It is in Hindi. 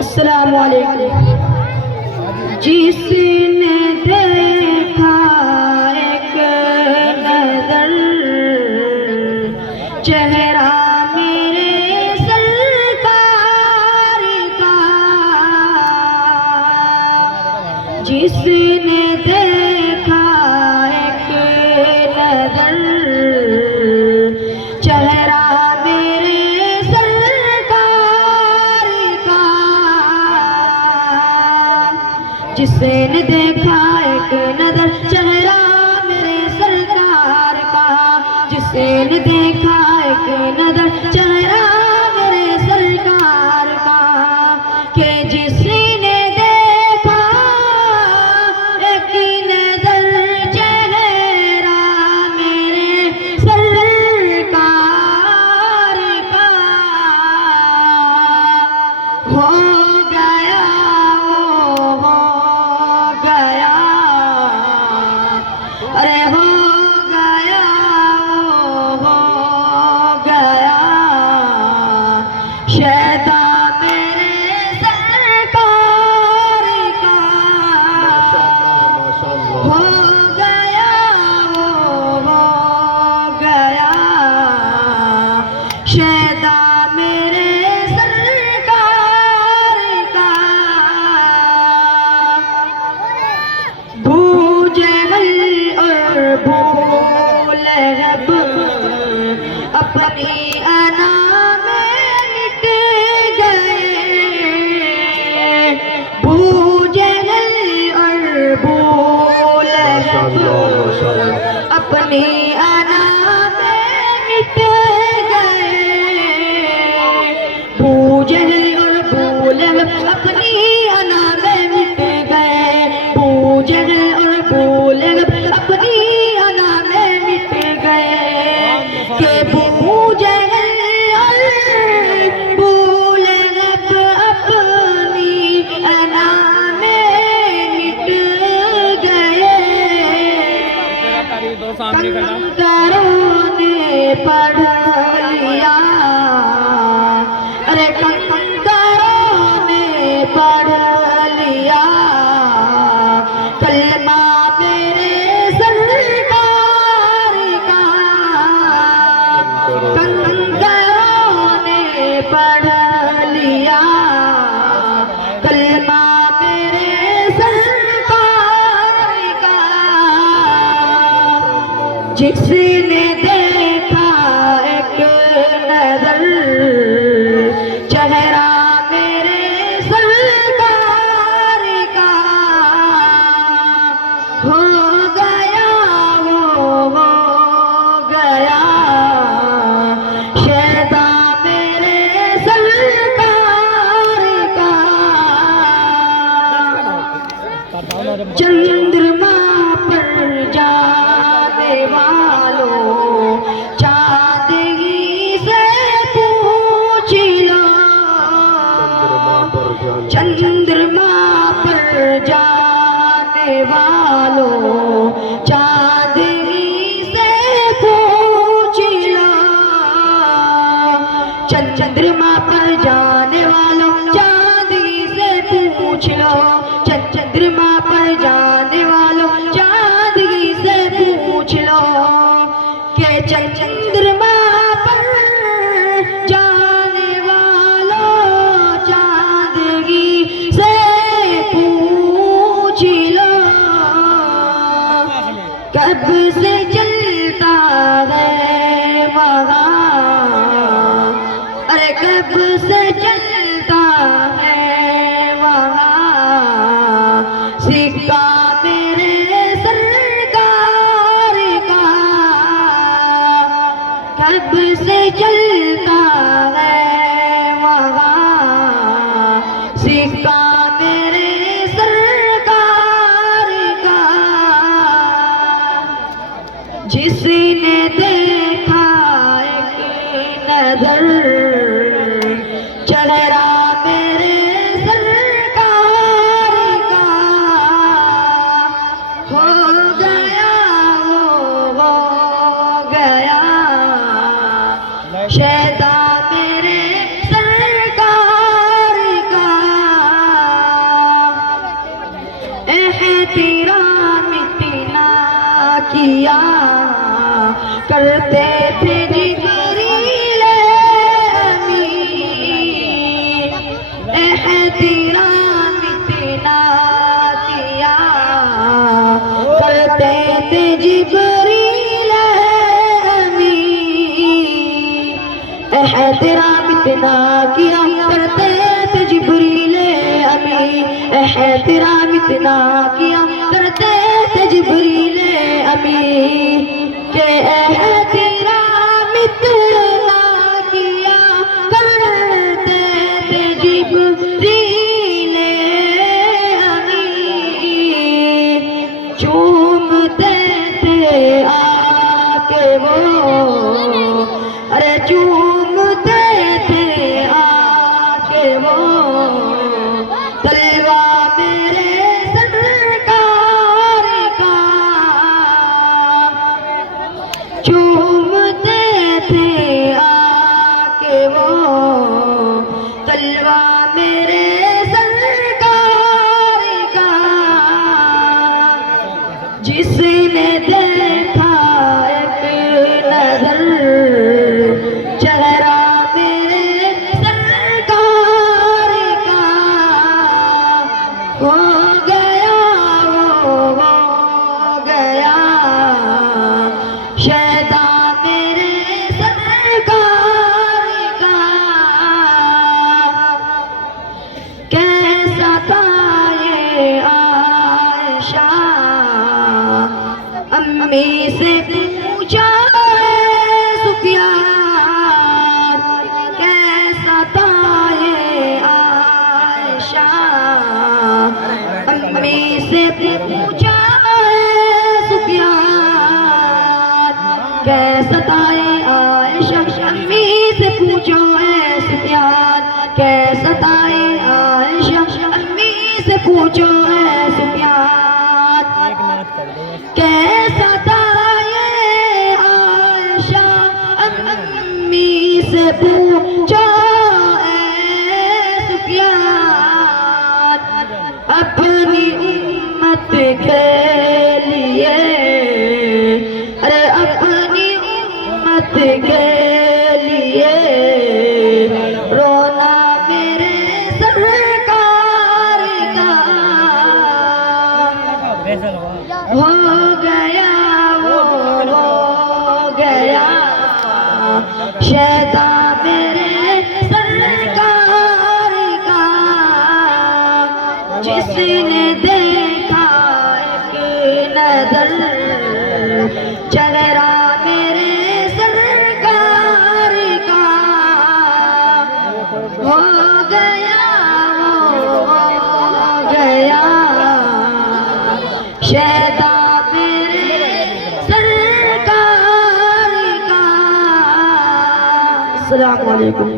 अस्सलामु अलैकुम। जिसने देखा एक नजर चेहरा मेरे सरकार का, जिसने देखा एक नजर चेहरा मेरे सरकार का, जिसने देखा एक नजर चेहरा मेरे सरकार का, जिसने देखा एक नजर चेहरा मेरे सरकार का, के जिसने देखा एक नजर चेहरा मेरे सरकार का, हो गया वो हो गया, अरे हो गया वो हो गया, शैतान मेरे सरकार का, हो गया वो हो गया, शैतान मेरे सरकार का। भूजहल और भूलहब अपनी अना में मिट गए, भूजहल और भूलहब अपनी अना में मिट गए, भूजहल और भूलहब अपनी अना में मिट गए, भूजहल और भूलहब अपनी अना में मिट गए, के भूजहल और भूलहब अपनी अना में मिट गए। कंकरों ने पढ़ लिया, अरे कंकरों ने पढ़ लिया कलमा मेरे सरकार का, कंकरों ने पढ़ लिया कलमा मेरे सरकार का, जिसने देखा एक नजर चेहरा मेरे सरकार का, हो गया वो हो गया, शैतान मेरे सरकार का। चंद्रमा पर जाने वालों चांदनी से पूछ लो, चंद्रमा पर जाने वालों चांदनी से पूछ लो, चंद्रमा पर जाने वालों चांदनी से पूछ लो, चंद्रमा पर जाने वालों चांदनी से पूछ लो, के चंद्रमा पर जाने वालों चांदनी से पूछ लो, कब से चलता है वहाँ, अरे कब से चलता है वहाँ सिक्का मेरे सरकार का, कब से चलता है वहाँ सिक्का मेरे सरकार का, जिसने देखा एक नजर चेहरा मेरे सरकार का, हो गया वो हो गया, शैतान मेरे सरकार तेरा मिटना किया करते थे जिब्रील अमीन। तेरा मिटना किया करते थे जिब्रील अमीन। तेरा मिटना किया करते थे जिब्रील अमीन। तेरा मिटना किया करते थे जिब्रील अमीन। के तेरा मिटना किया करते थे जिब्रील अमीन। चूमते थे आके वो, अरे चूमते थे आके वो तलवा मेरे सरकार का। चूमते थे आके वो तलवा मेरे सरकार का। जिसने देखा एक नजर चेहरा मेरे सरकार का, हो गया वो गया शैदा मेरे सरकार का। कैसा था ये आयशा, अम्मी से पूछा सुफियान। कैसा था ये आयशा, अम्मी से पूछा सुफियान। कैसा था ये आयशा, अम्मी से पूछो है सुफियान। कैसा था ये आयशा, अम्मी से पूछो है सुफियान। कैसा था ये आयशा, अम्मी से पूछो है सुफियान। अपनी उम्मत के लिए, अरे अपनी उम्मत के लिए रोना मेरे सरकार का। हो गया वो गया शैदा मेरे सरकार का। जिसने देखा एक नजर चेहरा मेरे सरकार का, हो गया वो गया शैदा मेरे सरकार का। अस्सलामु अलैकुम।